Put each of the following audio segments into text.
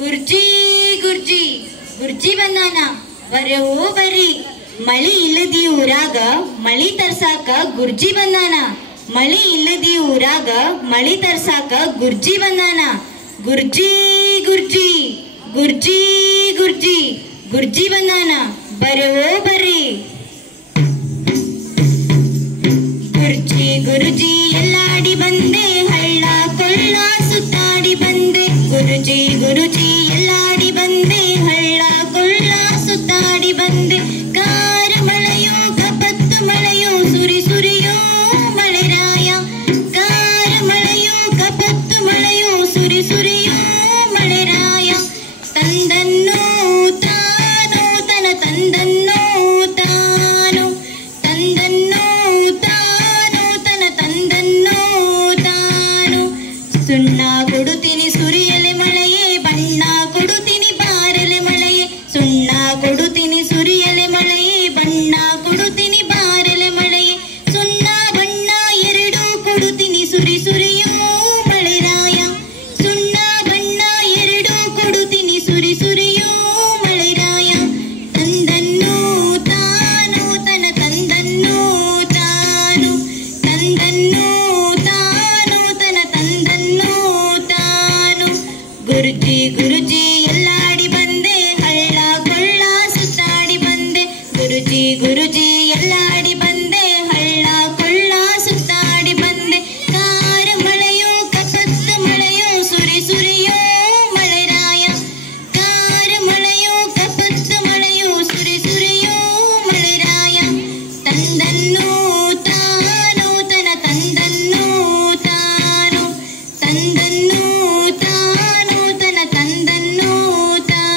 ಗುರ್ಜಿ ಗುರ್ಜಿ ಗುರ್ಜಿ ಬಂದಾನ ಬರವೋ ಬರ್ರಿ. ಮಳಿ ಇಲ್ಲದಿ ಊರಾಗ ಮಳಿ ತರ್ಸಾಕ ಗುರ್ಜಿ ಬಂದಾನ. ಮಳಿ ಇಲ್ಲದಿ ಊರಾಗ ಮಳಿ ತರ್ಸಾಕ ಗುರ್ಜಿ ಬಂದಾನ. ಗುರ್ಜಿ ಗುರ್ಜಿ ಗುರ್ಜಿ ಗುರ್ಜಿ ಗುರ್ಜಿ ಬಂದಾನ ಬರವೋ ಬರ್ರಿ. ಗುರ್ಜಿ ಗುರುಜಿ ಎಲ್ಲಾಡಿ ಬಂದೆ ಹಳ್ಳ ಕೊಳ್ಳ ಸುತ್ತಾಡಿ ಬಂದೆ. ಗುರುಜಿ ಗುರುಜಿ ಎಲ್ಲಾಡಿ ಬಂದೆ ಹಳ್ಳ ಕೊಳ್ಳ ಸುತ್ತಾಡಿ ಬಂದೆ. ಕಾರ ಮಳೆಯೋ ಕಪತ್ತು ಮಳೆಯೋ ಸುರಿ ಸುರಿಯೋ ಮಳೆರಾಯ. ಕಾರ ಮಳೆಯೋ ಕಪತ್ತು ಮಳೆಯೋ ಸುರಿ ಸುರಿಯೋ ಮಳೆರಾಯ. ತಂದನ್ನೋ ತಾನೋ ತನ ತಂದನ್ನೋ ತಾನು. ತಂದನ್ನೋ ತಾನೋ ತನ ತಂದನ್ನೋ ತಾನು. ಸುಣ್ಣ ಕೊಡುತ್ತೀನಿ ಸುರಿಯಲೆ ಮಳೆಯೇ ಬಣ್ಣ ಕೊಡುತ್ತೀನಿ ಬಾರಲೆ ಮಳೆಯೇ. ಸುಣ್ಣ ಕೊಡುತ್ತೀನಿ ಸುರಿಯಲೆ ಮಳೆಯೇ ಬಣ್ಣ ಕೊಡುತ್ತೀನಿ ಬಾರಲೆ ಮಳೆಯೇ. ಸುಣ್ಣ ಬಣ್ಣ ಎರಡೂ ಕೊಡುತ್ತೀನಿ ಸುರಿ ಸುರಿಯೋ ಮಳೆರಾಯ. ಸುಣ್ಣ ಬಣ್ಣ ಎರಡೂ ಕೊಡುತ್ತೀನಿ ಸುರಿ ಸುರಿಯೋ ಮಳೆರಾಯ. ತಂದನ್ನೋ ತಾನೋ ತನ ತಂದನ್ನೋ ತಾನು. ತಂದನ್ನೋ ತಾನೋ ತನ ತಂದನ್ನೋ ತಾನು. ಗುರುಜಿ ಗುರುಜಿ ಎಲ್ಲಾಡಿ ಬಂದೆ ಹಳ್ಳ ಕೊಳ್ಳ ಸುತ್ತಾಡಿ ಬಂದೆ. ಗುರುಜಿ ಗುರುಜಿ ಎಲ್ಲಾಡಿ ಬಂದೆ ಹಳ್ಳ ಕೊಳ್ಳ ಸುತ್ತಾಡಿ ಬಂದೆ. ಕಾರ ಮಳೆಯೋ ಕಪತ್ತು ಮಳೆಯೋ ಸುರಿ ಸುರಿಯೋ ಮಳೆರಾಯ. ಕಾರ ಮಳೆಯೋ ಕಪತ್ತು ಮಳೆಯೋ ಸುರಿ ಸುರಿಯೋ ಮಳೆರಾಯ. ತಂದನ್ನೋ ತಾನೋ ತನ ತಂದನ್ನೋ ತಾನು. ತಂದನ್ನೋ ತಾನೋ ತನ ತಂದನ್ನೋ ತಾನು.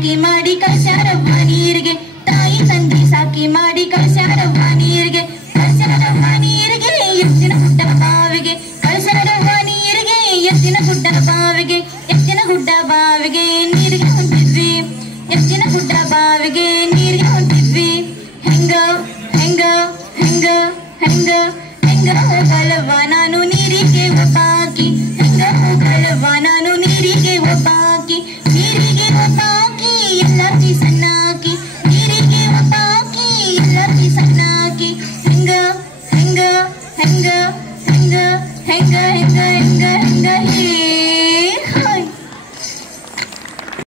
ಸಾಕಿ ಮಾಡಿ ಕಳ್ಸ್ಯಾರವ್ವ ನೀರಿಗೆ, ತಾಯಿ ತಂದೆ ಸಾಕಿ ಮಾಡಿ ಕಳ್ಸ್ಯಾರವ್ವ ನೀರಿಗೆ, ಕಳ್ಸ್ಯಾರವ್ವ ನೀರಿಗೆ ಎತ್ತಿನ ಗುಡ್ಡ ಬಾವಿಗೆ, ಕಳ್ಸ್ಯಾರವ್ವ ನೀರಿಗೆ ಎತ್ತಿನ ಗುಡ್ಡ ಬಾವಿಗೆ, ಎತ್ತಿನ ಗುಡ್ಡ ಬಾವಿಗೆ ನೀರಿಗೆ ಹೊಂಟಿದ್ವಿ, ಎತ್ತಿನ ಗುಡ್ಡ ಬಾವಿಗೆ ನೀರಿಗೆ ಹೊಂಟಿದ್ವಿ. ಹೆಂಗ ಹೆಂಗ ಹೆಂಗ ಹೆಂಗ ಹೆಂಗ ಹೋಗಲವ್ವ ನಾನು ನೀರಿಗೆ ಒಬ್ಬಾಕಿ, ಹೆಂಗ ಹೋಗಲವ್ವ ನಾನು ನೀರಿಗೆ ಒಬ್ಬಾಕಿ.